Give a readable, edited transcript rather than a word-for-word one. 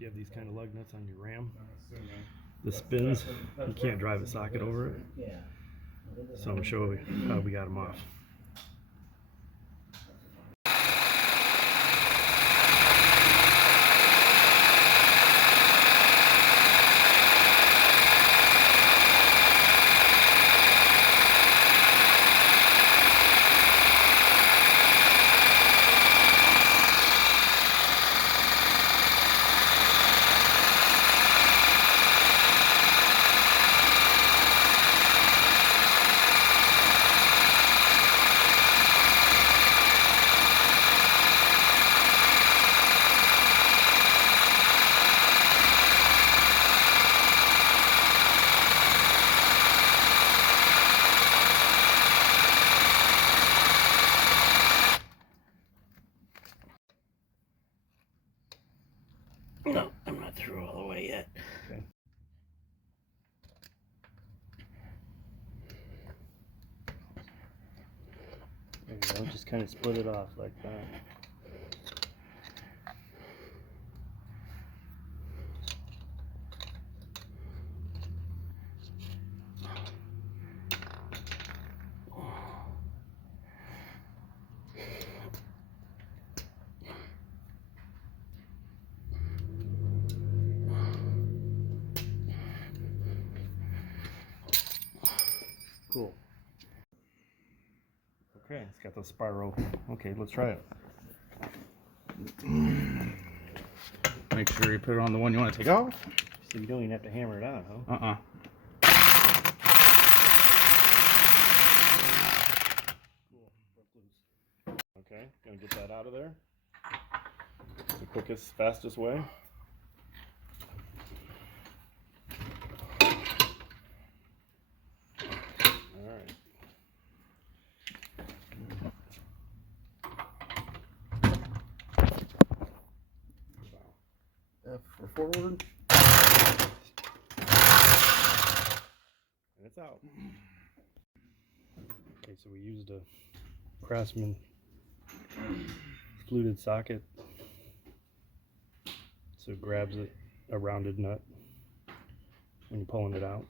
you have these kind of lug nuts on your RAM, the spins, you can't drive a socket over it. So I'm going to show you how we got them off. No, I'm not through all the way yet. Okay. There you go, just kind of split it off like that. Cool. Okay, it's got the spiral. Okay, let's try it. Make sure you put it on the one you want to take off. So you don't even have to hammer it on, huh? Cool. Okay, gonna get that out of there. The quickest, fastest way. Alright. F for forward. And it's out. Okay, so we used a Craftsman fluted socket. So it grabs it, a rounded nut when you're pulling it out.